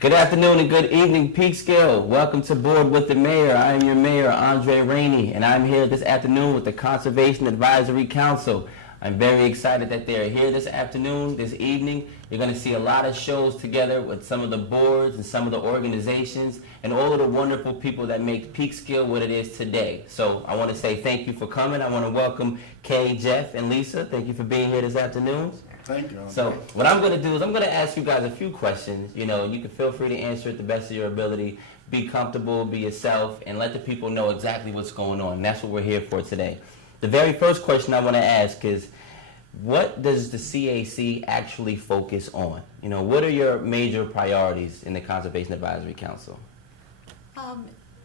Good afternoon and good evening, Peekskill. Welcome to Board with the Mayor. I am your Mayor, Rainey, and I'm here this afternoon with the Conservation Advisory Council. I'm very excited that they're here this afternoon, this evening. You're going to see a lot of shows together with some of the boards and some of the organizations and all of the wonderful people that make Peekskill what it is today. So I want to say thank you for coming. I want to welcome Kay, Jeff, and Lisa. Thank you for being here this afternoon. Thank you. So what I'm going to do is I'm going to ask you guys a few questions. You know, you can feel free to answer it the best of your ability. Be comfortable, be yourself, and let the people know exactly what's going on. And that's what we're here for today. The very first question I want to ask is, what does the CAC actually focus on? You know, what are your major priorities in the Conservation Advisory Council?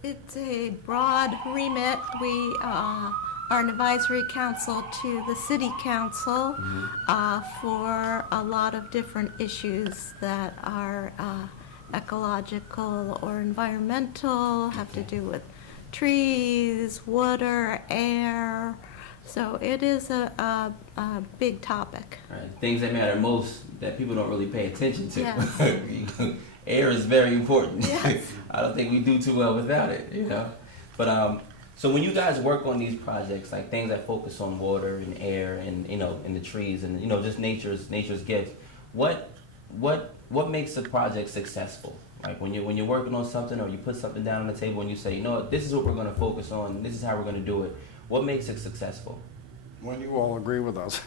It's a broad remit. We are an advisory council to the city council for a lot of different issues that are ecological or environmental, have to do with trees, water, air. So it is a big topic. Right. Things that matter most that people don't really pay attention to. Yes. Air is very important. Yes. I don't think we do too well without it, you know. But so when you guys work on these projects, like things that focus on water and air and and the trees and just nature's gift, what makes the project successful? Like when you're working on something or you put something down on the table and you say, this is what we're going to focus on, this is how we're going to do it. What makes it successful? When you all agree with us.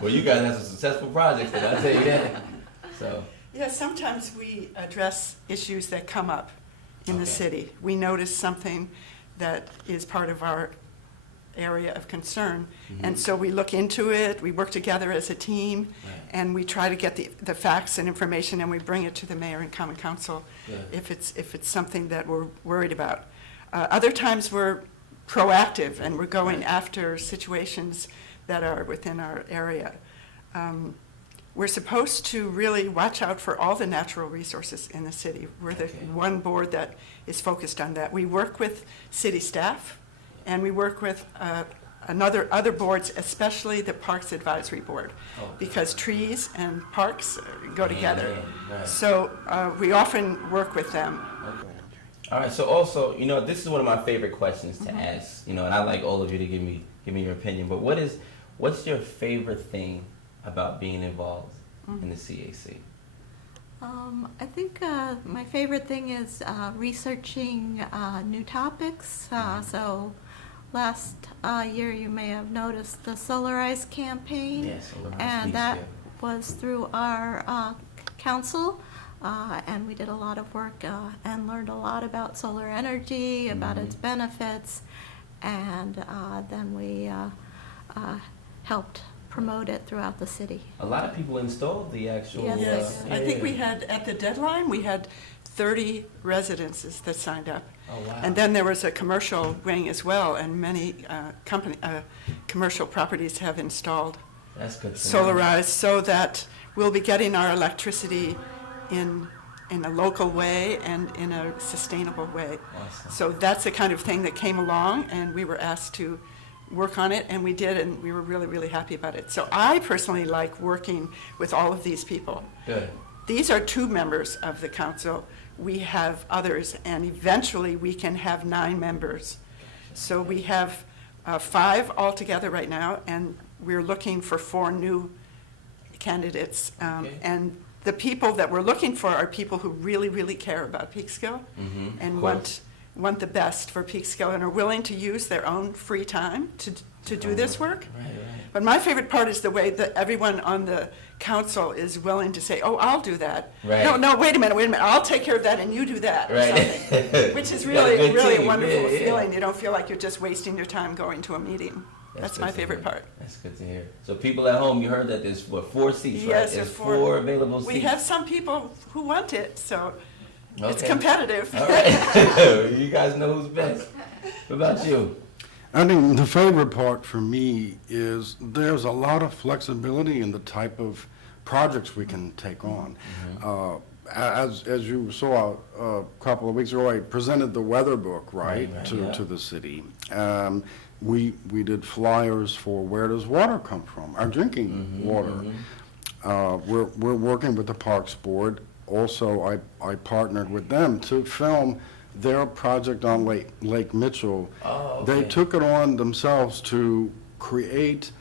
Well, you guys have some successful projects, and I'll tell you that. So. Yeah, sometimes we address issues that come up in the Okay. city. We notice something that is part of our area of concern, and so we look into it, we work together as a team, Right. and we try to get the facts and information, and we bring it to the mayor and common council Yeah. if it's something that we're worried about. Other times we're proactive, and we're going Right. after situations that are within our area. We're supposed to really watch out for all the natural resources in the city. We're the Okay. one board that is focused on that. We work with city staff, and we work with other boards, especially the Parks Advisory Board, Okay. because trees and parks go together. Right. So we often work with them. Okay. All right. So also, this is one of my favorite questions to ask. And I like all of you to give me your opinion. But what's your favorite thing about being involved in the CAC? I think my favorite thing is researching new topics. So last year you may have noticed the Solarize campaign. Yes, Solarize and Peace, that yeah. was through our council. And we did a lot of work and learned a lot about solar energy, about its benefits, and then we helped promote it throughout the city. A lot of people installed the actual. Yes, Yes, I think we had, at the deadline, we had 30 residences that signed up. Oh, wow. And then there was a commercial wing as well, and many commercial properties have installed That's good to know. Solarized, so that we'll be getting our electricity in a local way and in a sustainable way. Awesome. So that's the kind of thing that came along, and we were asked to work on it, and we did, and we were really, really happy about it. So I personally like working with all of these people. Good. These are 2 members of the council. We have others, and eventually we can have 9 members. So we have 5 altogether right now, and we're looking for 4 new candidates. Okay. And the people that we're looking for are people who really, really care about Peekskill and of course. want the best for Peekskill and are willing to use their own free time to do this work. Right. But my favorite part is the way that everyone on the council is willing to say, "Oh, I'll do that." Right. No, wait a minute. I'll take care of that, and you do that. Or Right. something. Which is You got a really, good really team. a wonderful Yeah. feeling. You don't feel like you're just wasting your time going to a meeting. That's good my to favorite hear. part. That's good to hear. So people at home, you heard that there's 4 seats, right? Yes, There's there's 4 available seats. We have some people who want it, so it's Okay. competitive. All right. You guys know who's best. What about you? I think the favorite part for me is there's a lot of flexibility in the type of projects we can take on. As you saw a couple of weeks ago, I presented the weather book, right, Right, to, yeah. to the city. We did flyers for where does water come from, our drinking water. We're working with the Parks Board. Also, I partnered with them to film their project on Lake Mitchell. Oh, They okay. took it on themselves to create,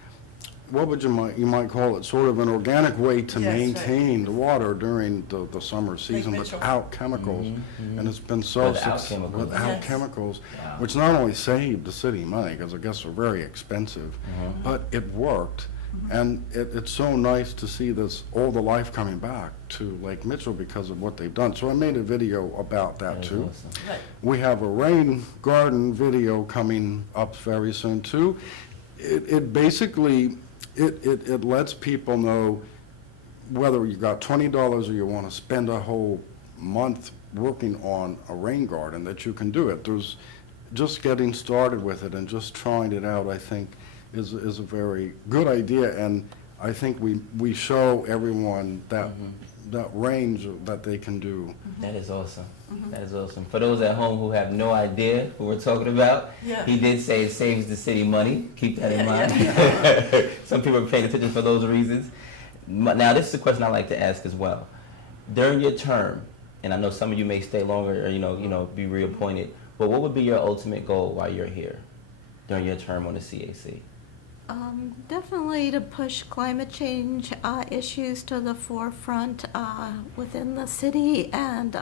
what would you might call it, sort of an organic way to Yes, right. maintain the water during the summer season Mitchell. without chemicals. And it's been so Without suc- chemicals. without Yes. chemicals, Wow. which not only saved the city money, because I guess they're very expensive, but it worked. And it's so nice to see all the life coming back to Lake Mitchell because of what they've done. So I made a video about that That is too. awesome. Right. We have a rain garden video coming up very soon too. It basically, it lets people know whether you got $20 or you want to spend a whole month working on a rain garden, that you can do it. There's just getting started with it and just trying it out, I think, is a very good idea. And I think we show everyone that range that they can do. That is awesome. That is awesome. For those at home who have no idea who we're talking about, Yeah. he did say it saves the city money. Keep that in mind. Yeah, Some people are paying attention for those reasons. Now, this is a question I like to ask as well. During your term, and I know some of you may stay longer or be reappointed, but what would be your ultimate goal while you're here during your term on the CAC? Definitely to push climate change issues to the forefront within the city and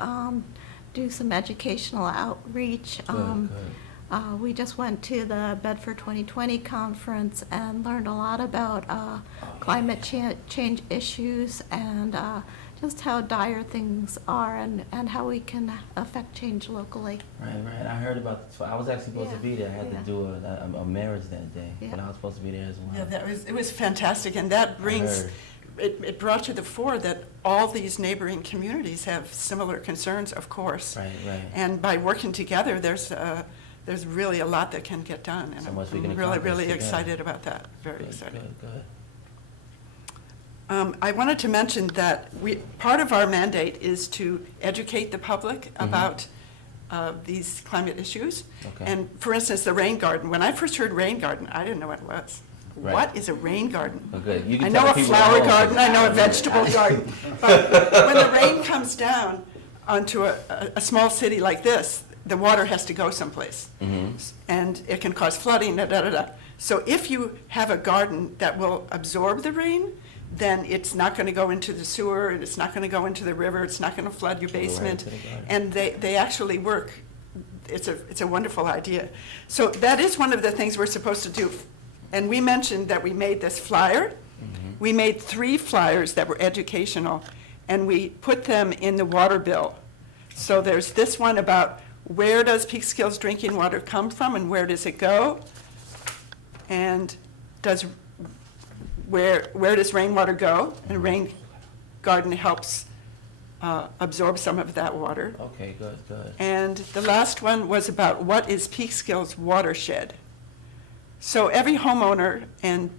do some educational outreach. Good. We just went to the Bedford 2020 conference and learned a lot about climate change issues and just how dire things are and how we can affect change locally. Right. I heard about this. I was actually supposed to Yeah, be there. I had yeah. to do a marriage that day, but Yeah. I was supposed to be there as well. Yeah, it was fantastic, and that brings, heard. it brought to the fore that all these neighboring communities have similar concerns, of course. Right. And by working together, there's really a lot that can get done. And So much we can I'm really, accomplish really together. excited about that, very excited. Good. I wanted to mention that part of our mandate is to educate the public about these climate issues. Okay. And for instance, the rain garden. When I first heard rain garden, I didn't know what it was. Right. What is a rain garden? Well, good. You can I tell know the a people at flower home. garden, I know a vegetable garden. But when the rain comes down onto a small city like this, the water has to go someplace. And it can cause flooding, So if you have a garden that will absorb the rain, then it's not going to go into the sewer, and it's not going to go into the river, it's not going to flood your Go right basement. into the garden. And they actually work. It's a wonderful idea. So that is one of the things we're supposed to do. And we mentioned that we made this flyer. We made 3 flyers that were educational, and we put them in the water bill. So there's this one about where does Peekskill's drinking water come from and where does it go? And where does rainwater go? And rain garden helps absorb some of that water. Okay, good. And the last one was about what is Peekskill's watershed? So every homeowner and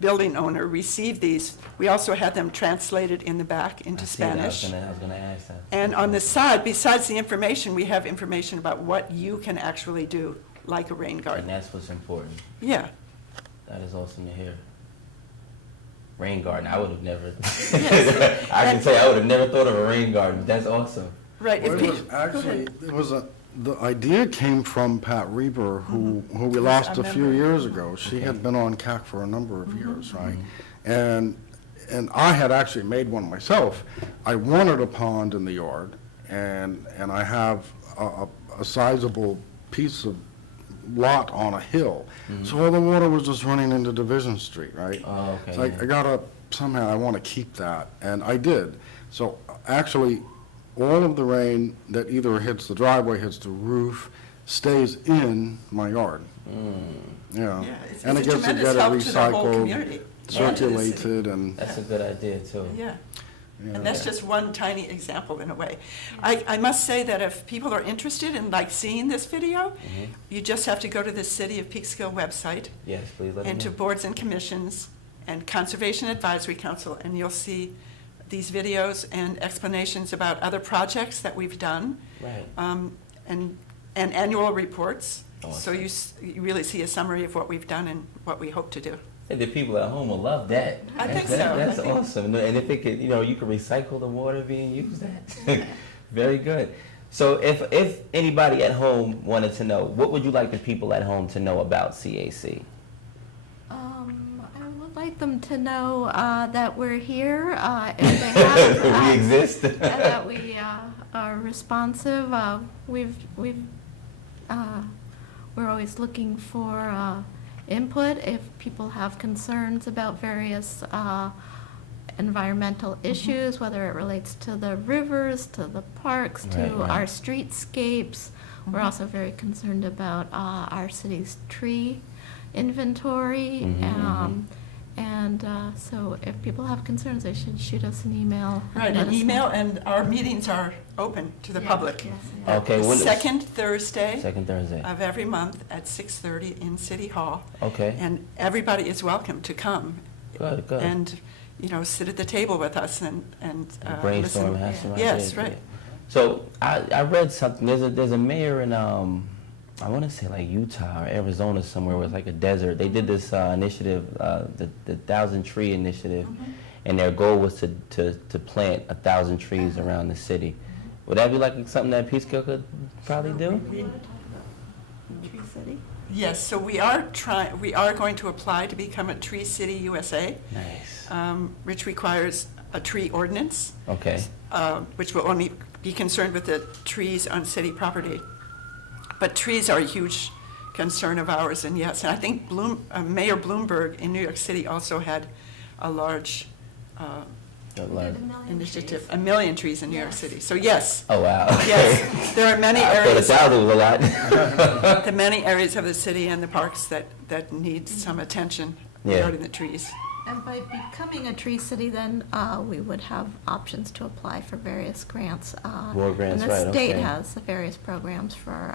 building owner received these. We also had them translated in the back into I see that. Spanish. I was gonna ask that. And on the side, besides the information, we have information about what you can actually do, like a rain And garden. that's what's important. Yeah, That is awesome to hear. Rain garden. I would have never. Yes. I can say I would have never thought of a rain garden. That's awesome. right. Well, If it was pe- actually, the idea came from Pat Reber, who we lost a few member. years ago. She had been on CAC for a number of years, right? And I had actually made one myself. I wanted a pond in the yard, and I have a sizable piece of lot on a hill. So all the water was just running into Division Street, right? Oh, okay. So I gotta, somehow I want to keep that, and I did. So actually, all of the rain that either hits the driveway, hits the roof, stays in my yard. Yeah. Yeah, it's And a it gets to tremendous get it help to the whole recycled, community and to the city. circulated, and, That's a good idea too. Yeah. you know. And that's just one tiny example in a way. I must say that if people are interested in like seeing this video, you just have to go to the City of Peekskill website Yes, please let me and to know. boards and commissions and Conservation Advisory Council, and you'll see these videos and explanations about other projects that we've done, Right. and annual reports. So you really see a summary of what we've done and what we hope to do. And the people at home will love that. I think That's- so. That's I think- awesome. And if it could, you can recycle the water being used, that very good. So if anybody at home wanted to know, what would you like the people at home to know about CAC? I would like them to know that we're here, if they have. We exist. And that we are responsive. We're always looking for input if people have concerns about various environmental issues, whether it relates to the rivers, to the parks, to Right. our streetscapes. We're also very concerned about our city's tree inventory. And so if people have concerns, they should shoot us an email. Right, Let an us know. email, and our meetings are open to the public. Yes, yes. Okay. The when- second Thursday Second Thursday. of every month at 6:30 in City Hall. Okay. And everybody is welcome to come Good, good. and, sit at the table with us and Brainstorm, listen. have some Yes, ideas. right. So I read something. There's a mayor in I want to say like Utah or Arizona somewhere where it's like a desert. They did this initiative, the 1,000 Tree Initiative, and their goal was to plant 1,000 trees around the city. Would that be like something that Peekskill could probably do? Tree City. Yes, so we are going to apply to become a Tree City USA, Nice. which requires a tree ordinance, Okay. which will only be concerned with the trees on city property. But trees are a huge concern of ours, and yes, and I think Mayor Bloomberg in New York City also had a large Good luck. initiative, 1 million trees in New York City. So yes, Oh wow. yes, there are many I thought areas, 1,000 was a lot. the many areas of the city and the parks that need some attention Yeah. regarding the trees. And by becoming a Tree City, then we would have options to apply for various grants. More grants, And right, the state okay. has various programs for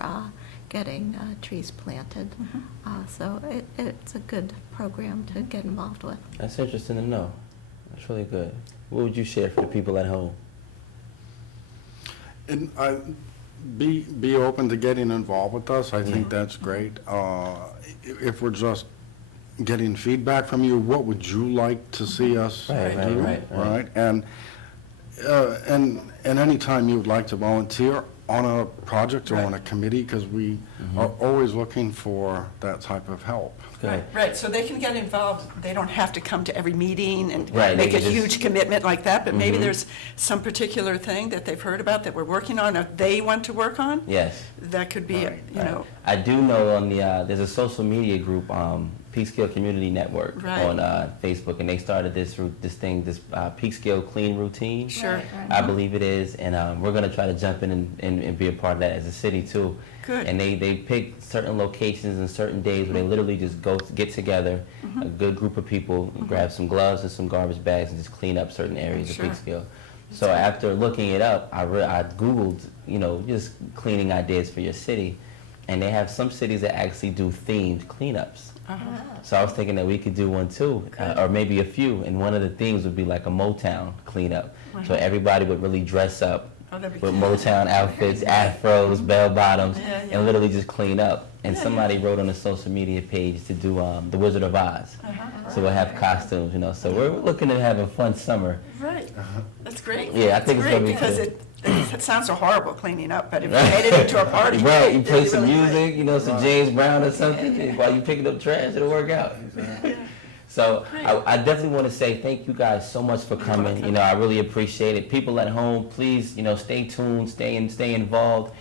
getting trees planted. So it's a good program to get involved with. That's interesting to know. That's really good. What would you share for the people at home? And be open to getting involved with us. I think that's great. If we're just getting feedback from you, what would you like to see us Right, do? right. And anytime you would like to volunteer on a project or on a committee, because we are always looking for that type of help. Good. Right, so they can get involved, they don't have to come to every meeting and Right, they make a can just- huge commitment like that, but maybe Mhm. there's some particular thing that they've heard about that we're working on, or they want to work on, Yes. that could be, Right, Right. I do know on the there's a social media group, Peekskill Community Network Right. on Facebook, and they started this Peekskill Clean Routine. Sure. I believe it is, and we're gonna try to jump in and be a part of that as a city too. Good. And they pick certain locations and certain days where they literally just get together, a good group of people, grab some gloves and some garbage bags, and just clean up certain areas Sure. of Peekskill. So after looking it up, I Googled, just cleaning ideas for your city, and they have some cities that actually do themed cleanups. So I was thinking that we could do one too, or maybe a few, and one of the themes would be like a Motown cleanup. So everybody would really dress up Oh, that'd be with cute. Motown outfits, afros, bell bottoms, Yeah, yeah. and literally just clean up. And Yeah, somebody wrote on the social media page to do The Wizard of Oz. So we'll have costumes, So we're looking at having a fun summer. Right, that's great. Yeah, I think it's great gonna be because good. it sounds so horrible cleaning up, but if you made it into a party. Right, you it'd play be some really great. music, some James Brown or something, and while you're picking up trash, it'll work out. So I definitely want to say thank you guys so much for coming. welcome. I really appreciate it. People at home, please, stay tuned, stay involved.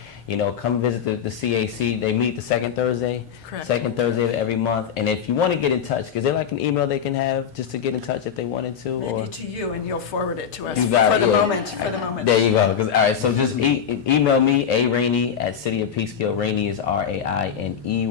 Come visit the CAC. They meet the second Thursday. Correct. Second Thursday of every month. And if you want to get in touch, is there like an email they can have just to get in touch if they wanted to? Or Maybe to you, and you'll forward it to us You got for it, the yeah. moment, for the moment. There you go. All right, so just email me, Rainey at City of Peekskill. Rainey is Rainey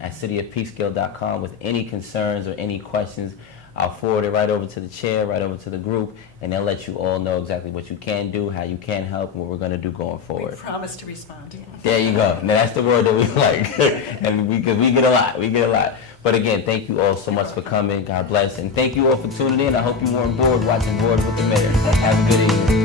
at cityofpeekskill.com with any concerns or any questions. I'll forward it right over to the chair, right over to the group, and they'll let you all know exactly what you can do, how you can help, and what we're going to do going We forward. promise to respond. There you go. Now that's the word that we like, and we get a lot. But again, thank you all so much for coming. God bless, and thank you all for tuning in. I hope you were on board watching Board with the Mayor. Have a good evening.